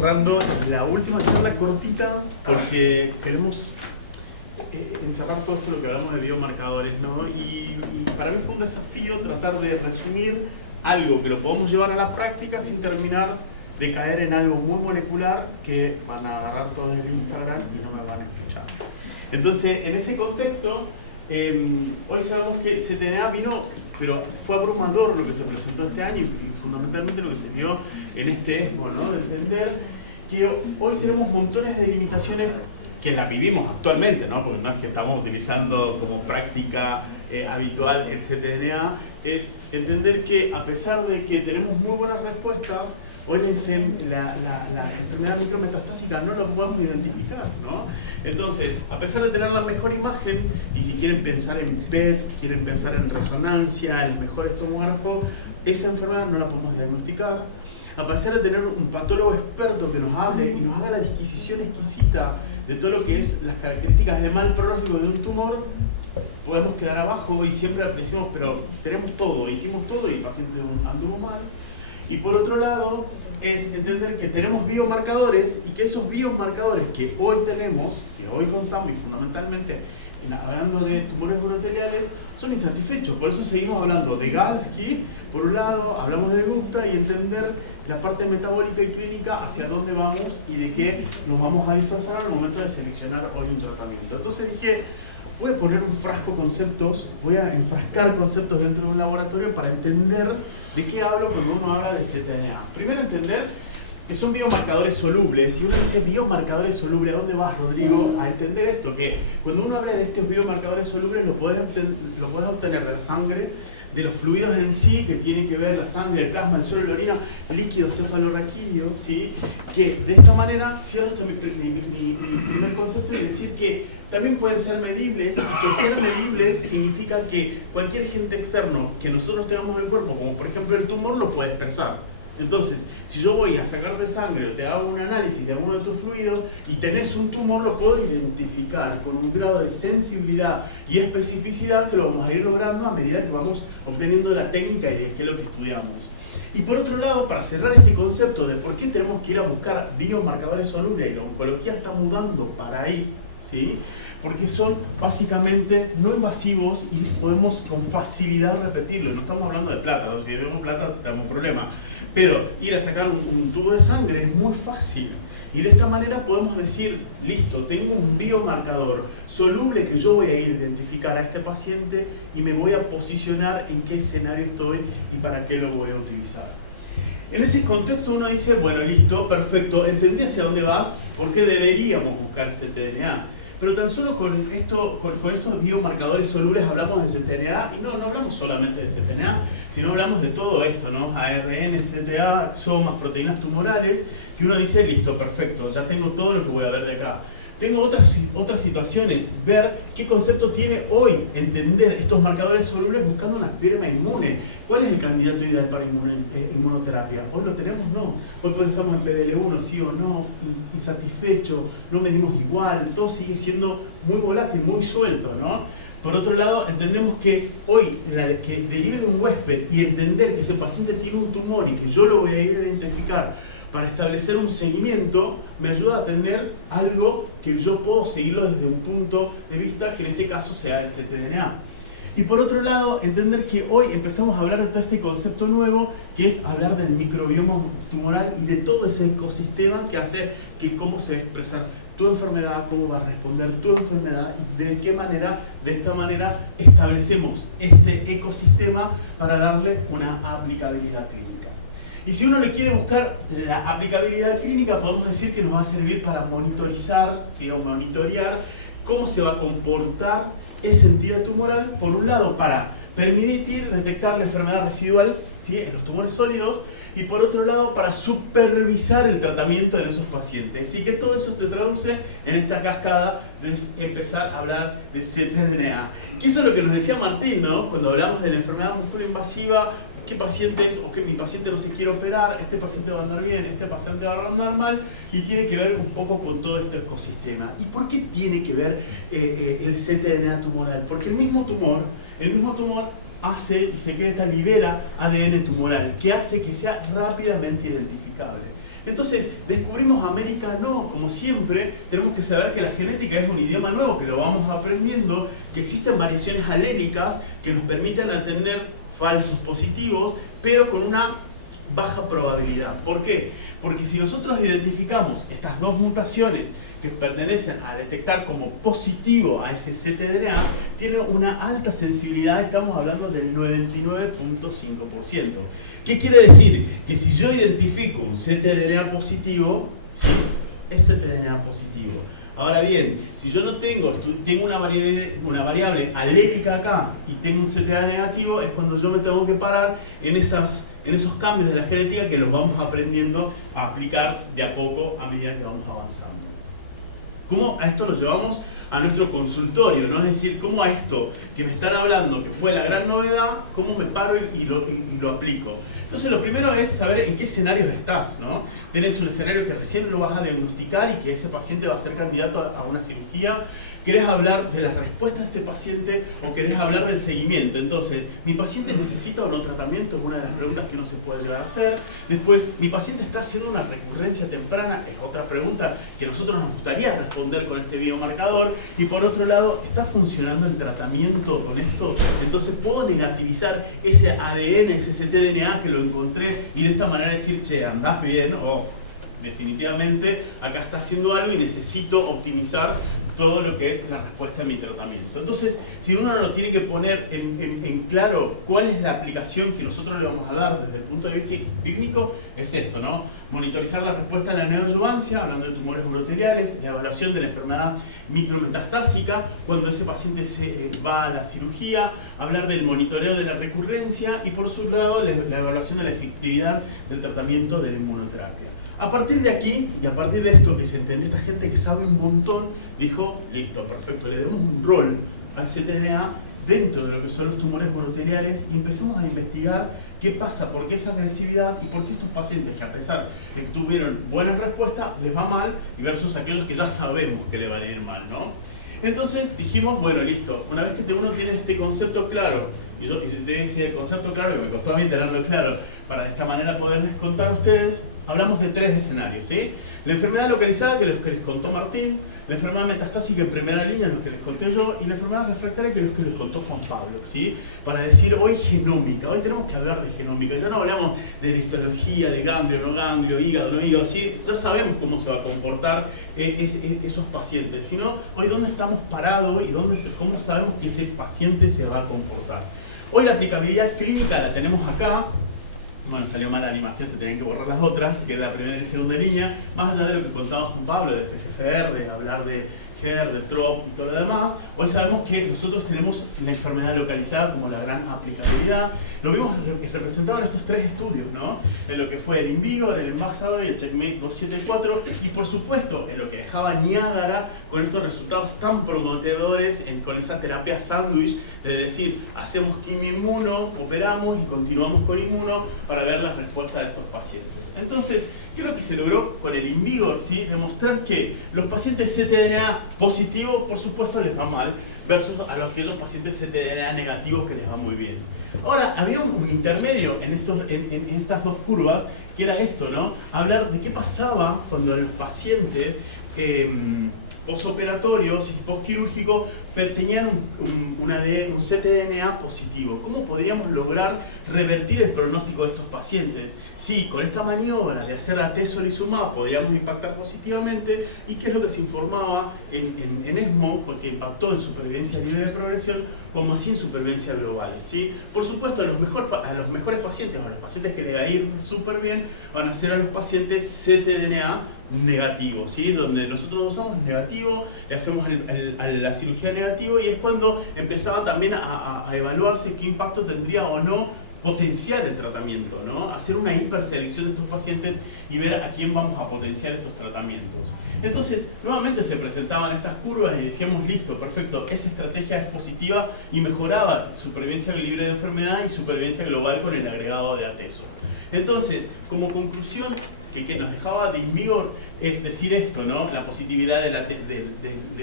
Cerrando la última charla cortita porque queremos encerrar todo esto lo que hablamos de biomarcadores, ¿no? Y para mí fue un desafío tratar de resumir algo que lo podamos llevar a la práctica sin terminar de caer en algo muy molecular que van a agarrar todos el Instagram y no me van a escuchar. Entonces, en ese contexto, hoy sabemos que CTNA vino, pero fue abrumador lo que se presentó este año y fundamentalmente lo que se vio en este ESMO, ¿no? De entender que hoy tenemos montones de limitaciones que las vivimos actualmente, ¿no? Porque no es que estamos utilizando como práctica habitual el CTNA, es entender que a pesar de que tenemos muy buenas respuestas, hoy la enfermedad micrometastásica no la podemos identificar, ¿no? Entonces, a pesar de tener la mejor imagen, y si quieren pensar en PET, quieren pensar en resonancia, en los mejores tomógrafos, esa enfermedad no la podemos diagnosticar. A pesar de tener un patólogo experto que nos hable y nos haga la disquisición exquisita de todo lo que es las características de mal pronóstico de un tumor, podemos quedar abajo y siempre decimos, pero tenemos todo, hicimos todo y el paciente anduvo mal. Y por otro lado, es entender que tenemos biomarcadores y que esos biomarcadores que hoy tenemos, que hoy contamos y fundamentalmente hablando de tumores uroteliales, son insatisfechos. Por eso seguimos hablando de Galsky, por un lado, hablamos de Gupta y entender la parte metabólica y clínica hacia dónde vamos y de qué nos vamos a disfrazar al momento de seleccionar hoy un tratamiento. Entonces dije, voy a poner un frasco conceptos, voy a enfrascar conceptos dentro de un laboratorio para entender de qué hablo cuando uno habla de CTNA. Primero entender que son biomarcadores solubles, y uno dice biomarcadores solubles, ¿a dónde vas, Rodrigo? A entender esto, que cuando uno habla de estos biomarcadores solubles lo puedes obtener de la sangre, de los fluidos en sí, que tienen que ver la sangre, el plasma, el suelo, la orina, líquido cefalorraquídeo, ¿sí? Que de esta manera cierro mi primer concepto y decir que también pueden ser medibles, y que ser medibles significa que cualquier agente externo que nosotros tengamos en el cuerpo, como por ejemplo el tumor, lo puede expresar. Entonces, si yo voy a sacarte sangre o te hago un análisis de alguno de tus fluidos y tenés un tumor, lo puedo identificar con un grado de sensibilidad y especificidad que lo vamos a ir logrando a medida que vamos obteniendo la técnica y de qué es lo que estudiamos. Y por otro lado, para cerrar este concepto de por qué tenemos que ir a buscar biomarcadores solubles, y la oncología está mudando para ahí, ¿sí? Porque son básicamente no invasivos y podemos con facilidad repetirlo. No estamos hablando de plata, ¿no? Si vemos plata tenemos un problema. Pero ir a sacar un tubo de sangre es muy fácil. Y de esta manera podemos decir, listo, tengo un biomarcador soluble que yo voy a ir a identificar a este paciente y me voy a posicionar en qué escenario estoy y para qué lo voy a utilizar. En ese contexto uno dice, bueno, listo, perfecto, entendí hacia dónde vas, ¿por qué deberíamos buscar CTNA? Pero tan solo con estos biomarcadores solubles hablamos de CTNA, y no hablamos solamente de CTNA, sino hablamos de todo esto, ¿no? ARN, CTA, axomas, proteínas tumorales, que uno dice, listo, perfecto, ya tengo todo lo que voy a ver de acá. Tengo otras situaciones, ver qué concepto tiene hoy, entender estos marcadores solubles buscando una firma inmune. ¿Cuál es el candidato ideal para inmunoterapia? Hoy lo tenemos, no. Hoy pensamos en PDL1, sí o no, insatisfecho, no medimos igual, todo sigue siendo muy volátil, muy suelto, ¿no? Por otro lado, entendemos que hoy, que derive de un huésped y entender que ese paciente tiene un tumor y que yo lo voy a ir a identificar para establecer un seguimiento, me ayuda a tener algo que yo puedo seguirlo desde un punto de vista que en este caso sea el ctDNA. Y por otro lado, entender que hoy empezamos a hablar de todo este concepto nuevo, que es hablar del microbioma tumoral y de todo ese ecosistema que hace que cómo se va a expresar tu enfermedad, cómo va a responder tu enfermedad y de qué manera, de esta manera, establecemos este ecosistema para darle una aplicabilidad clínica. Y si uno le quiere buscar la aplicabilidad clínica, podemos decir que nos va a servir para monitorizar, ¿sí? O monitorear cómo se va a comportar esa entidad tumoral, por un lado, para permitir detectar la enfermedad residual, ¿sí? En los tumores sólidos, y por otro lado, para supervisar el tratamiento de esos pacientes. Y que todo eso se traduce en esta cascada de empezar a hablar de ctDNA. Que eso es lo que nos decía Martín, ¿no? Cuando hablamos de la enfermedad musculoinvasiva, qué pacientes, o que mi paciente no se quiere operar, este paciente va a andar bien, este paciente va a andar mal, y tiene que ver un poco con todo este ecosistema. ¿Y por qué tiene que ver el ctDNA tumoral? Porque el mismo tumor hace y secreta, libera ADN tumoral, que hace que sea rápidamente identificable. Entonces, descubrimos América, no, como siempre, tenemos que saber que la genética es un idioma nuevo, que lo vamos aprendiendo, que existen variaciones alélicas que nos permiten tener falsos positivos, pero con una baja probabilidad. ¿Por qué? Porque si nosotros identificamos estas dos mutaciones que pertenecen a detectar como positivo a ese ctDNA, tiene una alta sensibilidad, estamos hablando del 99.5%. ¿Qué quiere decir? Que si yo identifico un ctDNA positivo, ¿sí?, es ctDNA positivo. Ahora bien, si yo no tengo una variable alélica acá y tengo un ctDNA negativo, es cuando yo me tengo que parar en esos cambios de la genética que los vamos aprendiendo a aplicar de a poco a medida que vamos avanzando. ¿Cómo a esto lo llevamos a nuestro consultorio, ¿no? Es decir, cómo a esto que me están hablando, que fue la gran novedad, cómo me paro y lo aplico? Entonces, lo primero es saber en qué escenarios estás, ¿no? Tenés un escenario que recién lo vas a diagnosticar y que ese paciente va a ser candidato a una cirugía. ¿Querés hablar de las respuestas de este paciente o querés hablar del seguimiento? Entonces, ¿mi paciente necesita o no tratamiento? Es una de las preguntas que uno se puede llegar a hacer. Después, ¿mi paciente está haciendo una recurrencia temprana? Es otra pregunta que a nosotros nos gustaría responder con este biomarcador. Y por otro lado, ¿está funcionando el tratamiento con esto? Entonces, ¿puedo negativizar ese ADN, ese ctDNA que lo encontré y de esta manera decir, che, andás bien o definitivamente acá está haciendo algo y necesito optimizar todo lo que es la respuesta a mi tratamiento? Entonces, si uno lo tiene que poner en claro cuál es la aplicación que nosotros le vamos a dar desde el punto de vista clínico, es esto, ¿no? Monitorizar la respuesta a la neoadjuvancia, hablando de tumores urotheliales, la evaluación de la enfermedad micrometastásica, cuando ese paciente va a la cirugía, hablar del monitoreo de la recurrencia y por su lado la evaluación de la efectividad del tratamiento de la inmunoterapia. A partir de aquí, y a partir de esto que se entendió, esta gente que sabe un montón, dijo, listo, perfecto, le demos un rol al ctDNA dentro de lo que son los tumores urotheliales y empecemos a investigar qué pasa, por qué esa agresividad y por qué estos pacientes que a pesar de que tuvieron buenas respuestas, les va mal, y versus aquellos que ya sabemos que le van a ir mal, ¿no? Entonces dijimos, bueno, listo, una vez que uno tiene este concepto claro, y si te dice el concepto claro, que me costó a mí tenerlo claro, para de esta manera poderles contar a ustedes, hablamos de tres escenarios, ¿sí? La enfermedad localizada, que les contó Martín, la enfermedad metastásica en primera línea, los que les conté yo, y la enfermedad refractaria, que les contó Juan Pablo, ¿sí? Para decir, hoy genómica, hoy tenemos que hablar de genómica, ya no hablamos de la histología, de ganglio, no ganglio, hígado, no hígado, ¿sí? Ya sabemos cómo se va a comportar esos pacientes, sino hoy dónde estamos parados y cómo sabemos que ese paciente se va a comportar. Hoy la aplicabilidad clínica la tenemos acá. Bueno, salió mal la animación, se tenían que borrar las otras, que es la primera y segunda línea. Más allá de lo que contaba Juan Pablo, de FGFR, de hablar de GER, de TROP y todo lo demás, hoy sabemos que nosotros tenemos la enfermedad localizada como la gran aplicabilidad. Lo vimos representado en estos tres estudios, ¿no? En lo que fue el INVIGOR, el Ambassador y el Checkmate 274, y por supuesto en lo que dejaba Niágara con estos resultados tan prometedores con esa terapia sándwich de decir, hacemos quimio-inmuno, operamos y continuamos con inmuno para ver las respuestas de estos pacientes. Entonces, ¿qué es lo que se logró con el INVIGOR? ¿Sí? Demostrar que los pacientes ctDNA positivos, por supuesto, les va mal, versus a aquellos pacientes ctDNA negativos que les va muy bien. Ahora, había un intermedio en estas dos curvas, que era esto, ¿no? Hablar de qué pasaba cuando los pacientes posoperatorios y posquirúrgicos tenían un ctDNA positivo. ¿Cómo podríamos lograr revertir el pronóstico de estos pacientes? Sí, con esta maniobra de hacer atezolizumab podríamos impactar positivamente. ¿Y qué es lo que se informaba en ESMO? Porque impactó en supervivencia libre de progresión, como así en supervivencia global, ¿sí? Por supuesto, a los mejores pacientes, o a los pacientes que les va a ir súper bien, van a ser a los pacientes ctDNA negativos, ¿sí? Donde nosotros usamos negativo, le hacemos a la cirugía negativo, y es cuando empezaban también a evaluarse qué impacto tendría o no potenciar el tratamiento, ¿no? Hacer una hiperselección de estos pacientes y ver a quién vamos a potenciar estos tratamientos. Entonces, nuevamente se presentaban estas curvas y decíamos, listo, perfecto, esa estrategia es positiva y mejoraba supervivencia libre de enfermedad y supervivencia global con el agregado de atezo. Entonces, como conclusión, que nos dejaba de INVIGOR es decir esto, ¿no? La positividad del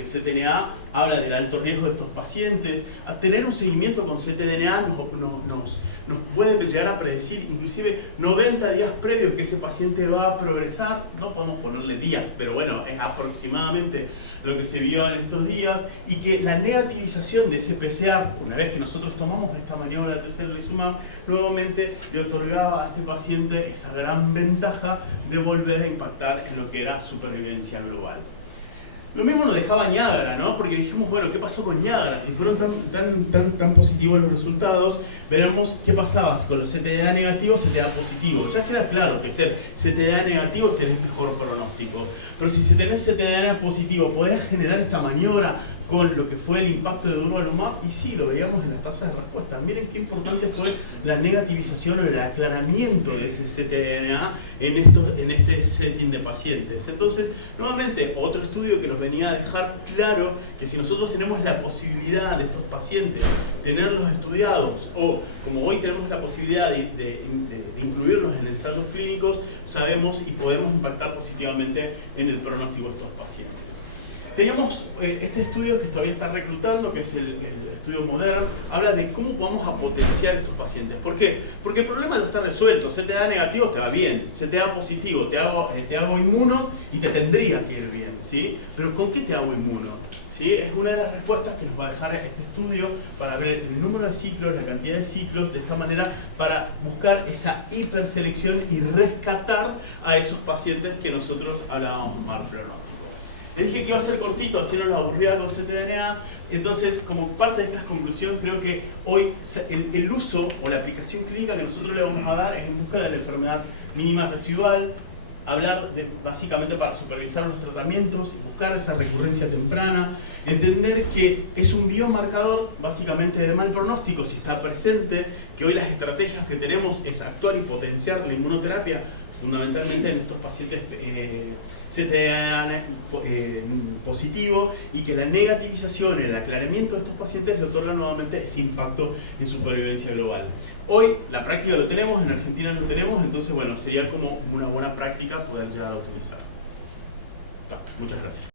ctDNA habla del alto riesgo de estos pacientes. A tener un seguimiento con ctDNA nos puede llegar a predecir inclusive 90 días previos que ese paciente va a progresar. No podemos ponerle días, pero bueno, es aproximadamente lo que se vio en estos días, y que la negativización de ese PCR, una vez que nosotros tomamos esta maniobra de atezolizumab, nuevamente le otorgaba a este paciente esa gran ventaja de volver a impactar en lo que era supervivencia global. Lo mismo nos dejaba Niágara, ¿no? Porque dijimos, bueno, ¿qué pasó con Niágara? Si fueron tan positivos los resultados, veremos qué pasaba con los ctDNA negativos, ctDNA positivos. Ya queda claro que ser ctDNA negativo tenés mejor pronóstico. Pero si tenés ctDNA positivo, ¿podés generar esta maniobra con lo que fue el impacto de durvalumab? Y sí, lo veíamos en las tasas de respuesta. Miren qué importante fue la negativización o el aclaramiento de ese ctDNA en este setting de pacientes. Entonces, nuevamente, otro estudio que nos venía a dejar claro que si nosotros tenemos la posibilidad de estos pacientes tenerlos estudiados, o como hoy tenemos la posibilidad de incluirlos en ensayos clínicos, sabemos y podemos impactar positivamente en el pronóstico de estos pacientes. Teníamos este estudio que todavía está reclutando, que es el estudio Modern, habla de cómo vamos a potenciar estos pacientes. ¿Por qué? Porque el problema ya está resuelto. CTA negativo te va bien, CTA positivo te hago inmuno y te tendría que ir bien, ¿sí? Pero ¿con qué te hago inmuno? ¿Sí? Es una de las respuestas que nos va a dejar este estudio para ver el número de ciclos, la cantidad de ciclos, de esta manera para buscar esa hiperselección y rescatar a esos pacientes que nosotros hablábamos mal pronóstico. Les dije que iba a ser cortito, así no los aburría con ctDNA. Entonces, como parte de estas conclusiones, creo que hoy el uso o la aplicación clínica que nosotros le vamos a dar es en busca de la enfermedad mínima residual, hablar básicamente para supervisar los tratamientos, buscar esa recurrencia temprana, entender que es un biomarcador básicamente de mal pronóstico si está presente, que hoy las estrategias que tenemos es actuar y potenciar la inmunoterapia fundamentalmente en estos pacientes ctDNA positivo, y que la negativización, el aclaramiento de estos pacientes le otorga nuevamente ese impacto en supervivencia global. Hoy la práctica lo tenemos, en Argentina lo tenemos, entonces bueno, sería como una buena práctica poder llegar a utilizar. Muchas gracias.